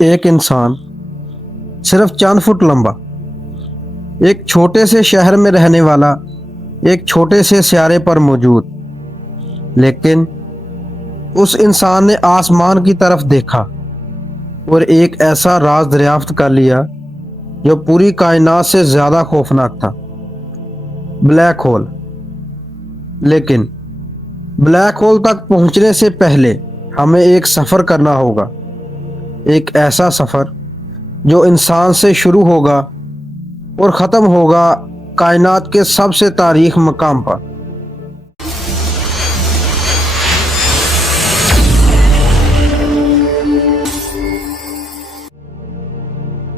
एक इंसान सिर्फ चंद फुट लंबा, एक छोटे से शहर में रहने वाला, एक छोटे से सियारे पर मौजूद। लेकिन उस इंसान ने आसमान की तरफ देखा और एक ऐसा राज दरियाफ्त कर लिया जो पूरी कायनात से ज्यादा खौफनाक था। Black hole. लेकिन ब्लैक होल तक पहुंचने से पहले हमें एक सफर करना होगा, एक ऐसा सफर जो इंसान से शुरू होगा और ख़त्म होगा कायनात के सबसे तारीख मकाम पर।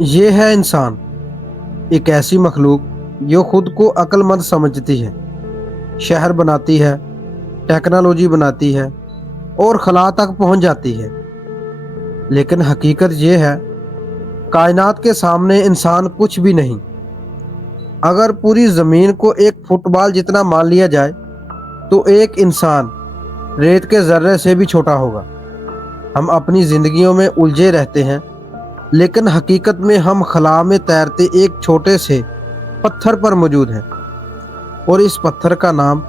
ये है इंसान, एक ऐसी मखलूक जो खुद को अक्लमंद समझती है, शहर बनाती है, टेक्नोलॉजी बनाती है और खला तक पहुंच जाती है। लेकिन हकीकत ये है, कायनात के सामने इंसान कुछ भी नहीं। अगर पूरी ज़मीन को एक फुटबॉल जितना मान लिया जाए तो एक इंसान रेत के ज़र्रे से भी छोटा होगा। हम अपनी ज़िंदगियों में उलझे रहते हैं, लेकिन हकीकत में हम खला में तैरते एक छोटे से पत्थर पर मौजूद हैं, और इस पत्थर का नाम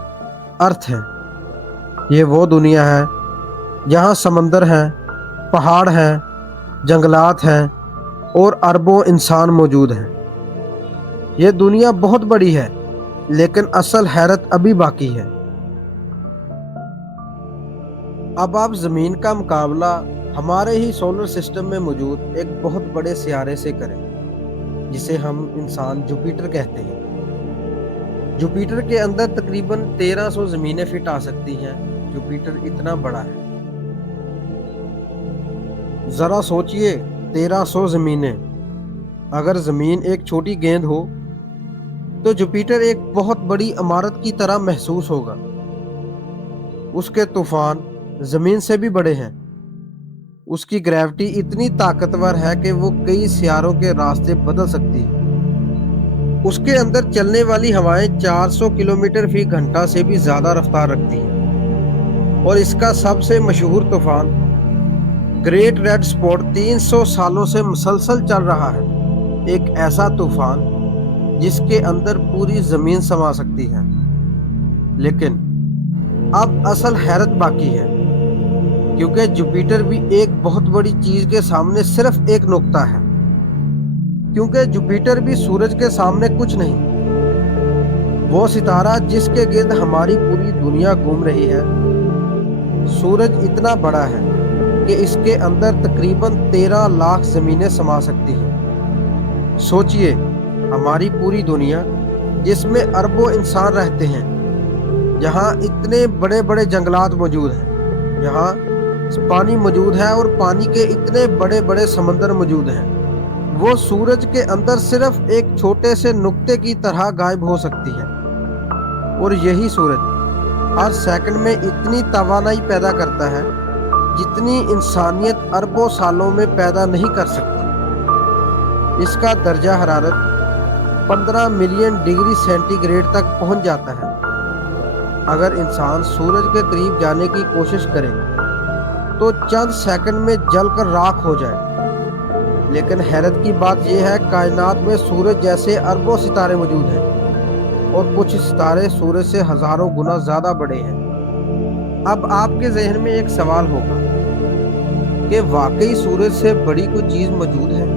अर्थ है। ये वो दुनिया है जहाँ समंदर हैं, पहाड़ हैं, जंगलात हैं और अरबों इंसान मौजूद हैं। ये दुनिया बहुत बड़ी है, लेकिन असल हैरत अभी बाकी है। अब आप ज़मीन का मुकाबला हमारे ही सोलर सिस्टम में मौजूद एक बहुत बड़े सियारे से करें, जिसे हम इंसान जुपिटर कहते हैं। जुपिटर के अंदर तकरीबन 1300 ज़मीनें फिट आ सकती हैं। जुपिटर इतना बड़ा है। ज़रा सोचिए, 1300 ज़मीनें। अगर ज़मीन एक छोटी गेंद हो तो जुपिटर एक बहुत बड़ी इमारत की तरह महसूस होगा। उसके तूफान ज़मीन से भी बड़े हैं। उसकी ग्रेविटी इतनी ताकतवर है कि वो कई सियारों के रास्ते बदल सकती है। उसके अंदर चलने वाली हवाएं 400 किलोमीटर फी घंटा से भी ज़्यादा रफ्तार रखती हैं। और इसका सबसे मशहूर तूफान ग्रेट रेड स्पॉट 300 सालों से मुसलसल चल रहा है। एक ऐसा तूफान जिसके अंदर पूरी ज़मीन समा सकती है। लेकिन अब असल हैरत बाकी है, क्योंकि जुपिटर भी एक बहुत बड़ी चीज़ के सामने सिर्फ एक नुक्ता है। क्योंकि जुपिटर भी सूरज के सामने कुछ नहीं। वो सितारा जिसके गिर्द हमारी पूरी दुनिया घूम रही है। सूरज इतना बड़ा है कि इसके अंदर तकरीबन 13 लाख ज़मीनें समा सकती हैं। सोचिए, हमारी पूरी दुनिया जिसमें अरबों इंसान रहते हैं, जहाँ इतने बड़े बड़े जंगलात मौजूद हैं, जहाँ पानी मौजूद है और पानी के इतने बड़े बड़े समंदर मौजूद हैं, वो सूरज के अंदर सिर्फ एक छोटे से नुक्ते की तरह गायब हो सकती है। और यही सूरज हर सेकंड में इतनी तवानाई पैदा करता है जितनी इंसानियत अरबों सालों में पैदा नहीं कर सकती। इसका दर्जा हरारत 15 मिलियन डिग्री सेंटीग्रेड तक पहुंच जाता है। अगर इंसान सूरज के करीब जाने की कोशिश करे तो चंद सेकंड में जलकर राख हो जाए। लेकिन हैरत की बात यह है, कायनात में सूरज जैसे अरबों सितारे मौजूद हैं, और कुछ सितारे सूरज से हजारों गुना ज्यादा बड़े हैं। अब आपके जहन में एक सवाल होगा कि वाकई सूरज से बड़ी कोई चीज मौजूद है?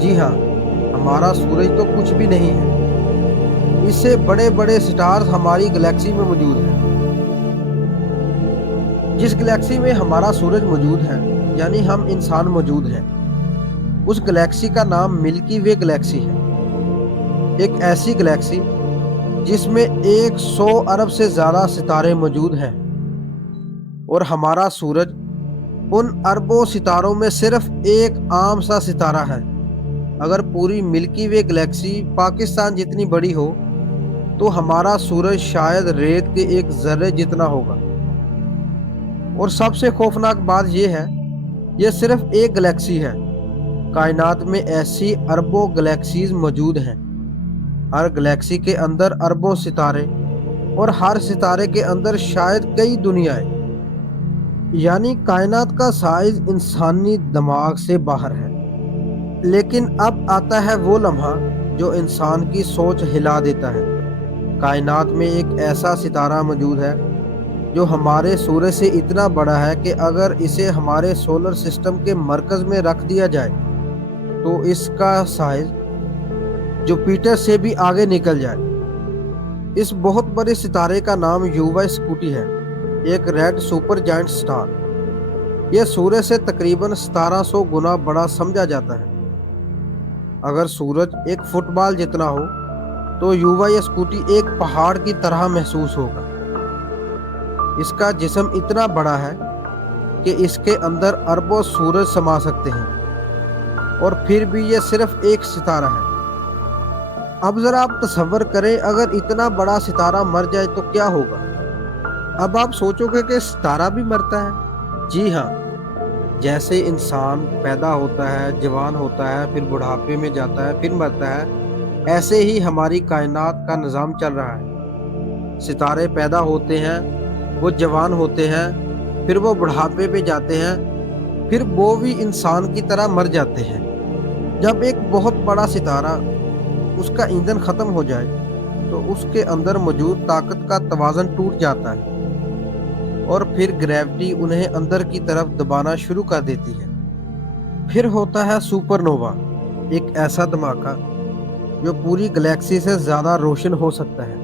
जी हाँ, हमारा सूरज तो कुछ भी नहीं है। इससे बड़े बड़े स्टार्स हमारी गैलेक्सी में मौजूद हैं। जिस गैलेक्सी में हमारा सूरज मौजूद है, यानी हम इंसान मौजूद हैं, उस गैलेक्सी का नाम मिल्की वे गैलेक्सी है। एक ऐसी गैलेक्सी जिसमें 100 अरब से ज़्यादा सितारे मौजूद हैं, और हमारा सूरज उन अरबों सितारों में सिर्फ एक आम सा सितारा है। अगर पूरी मिल्की वे गैलेक्सी पाकिस्तान जितनी बड़ी हो तो हमारा सूरज शायद रेत के एक ज़र्रे जितना होगा। और सबसे खौफनाक बात यह है, यह सिर्फ एक गैलेक्सी है। कायनात में ऐसी अरबों गैलेक्सीज मौजूद हैं। हर गैलेक्सी के अंदर अरबों सितारे, और हर सितारे के अंदर शायद कई दुनियाएं। یعنی کائنات کا سائز انسانی دماغ سے باہر ہے۔ لیکن اب آتا ہے وہ لمحہ جو انسان کی سوچ ہلا دیتا ہے۔ کائنات میں ایک ایسا ستارہ موجود ہے جو ہمارے سورج سے اتنا بڑا ہے کہ اگر اسے ہمارے سولر سسٹم کے مرکز میں رکھ دیا جائے تو اس کا سائز جوپیٹر سے بھی آگے نکل جائے۔ اس بہت بڑے ستارے کا نام یووا اسکوٹی ہے، ایک ریڈ سپر جائنٹ سٹار۔ یہ سورج سے تقریباً 1700 گنا بڑا سمجھا جاتا ہے۔ اگر سورج ایک فٹ بال جتنا ہو تو یووا اسکوٹی ایک پہاڑ کی طرح محسوس ہوگا۔ اس کا جسم اتنا بڑا ہے کہ اس کے اندر اربوں سورج سما سکتے ہیں، اور پھر بھی یہ صرف ایک ستارہ ہے۔ اب ذرا آپ تصور کریں، اگر اتنا بڑا ستارہ مر جائے تو کیا ہوگا؟ اب آپ سوچو گے کہ ستارہ بھی مرتا ہے؟ جی ہاں، جیسے انسان پیدا ہوتا ہے، جوان ہوتا ہے، پھر بڑھاپے میں جاتا ہے، پھر مرتا ہے، ایسے ہی ہماری کائنات کا نظام چل رہا ہے۔ ستارے پیدا ہوتے ہیں، وہ جوان ہوتے ہیں، پھر وہ بڑھاپے پہ جاتے ہیں، پھر وہ بھی انسان کی طرح مر جاتے ہیں۔ جب ایک بہت بڑا ستارہ اس کا ایندھن ختم ہو جائے تو اس کے اندر موجود طاقت کا توازن ٹوٹ جاتا ہے، اور پھر گریوٹی انہیں اندر کی طرف دبانا شروع کر دیتی ہے۔ پھر ہوتا ہے سپر نووا، ایک ایسا دھماکہ جو پوری گلیکسی سے زیادہ روشن ہو سکتا ہے۔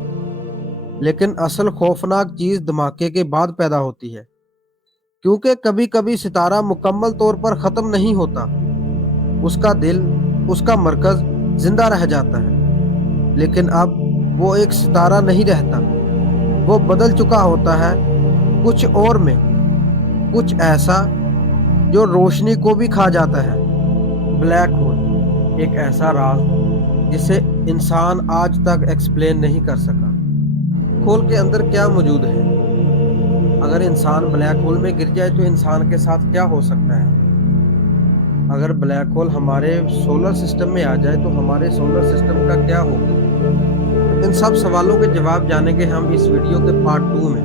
لیکن اصل خوفناک چیز دھماکے کے بعد پیدا ہوتی ہے، کیونکہ کبھی کبھی ستارہ مکمل طور پر ختم نہیں ہوتا۔ اس کا دل، اس کا مرکز زندہ رہ جاتا ہے، لیکن اب وہ ایک ستارہ نہیں رہتا، وہ بدل چکا ہوتا ہے کچھ اور میں، کچھ ایسا جو روشنی کو بھی کھا جاتا ہے۔ بلیک ہول ایک ایسا راز جسے انسان آج تک ایکسپلین نہیں کر سکا۔ ہول کے اندر کیا موجود ہے؟ اگر انسان بلیک ہول میں گر جائے تو انسان کے ساتھ کیا ہو سکتا ہے؟ اگر بلیک ہول ہمارے سولر سسٹم میں آ جائے تو ہمارے سولر سسٹم کا کیا ہوگا؟ ان سب سوالوں کے جواب جانیں گے ہم اس ویڈیو کے پارٹ 2 میں۔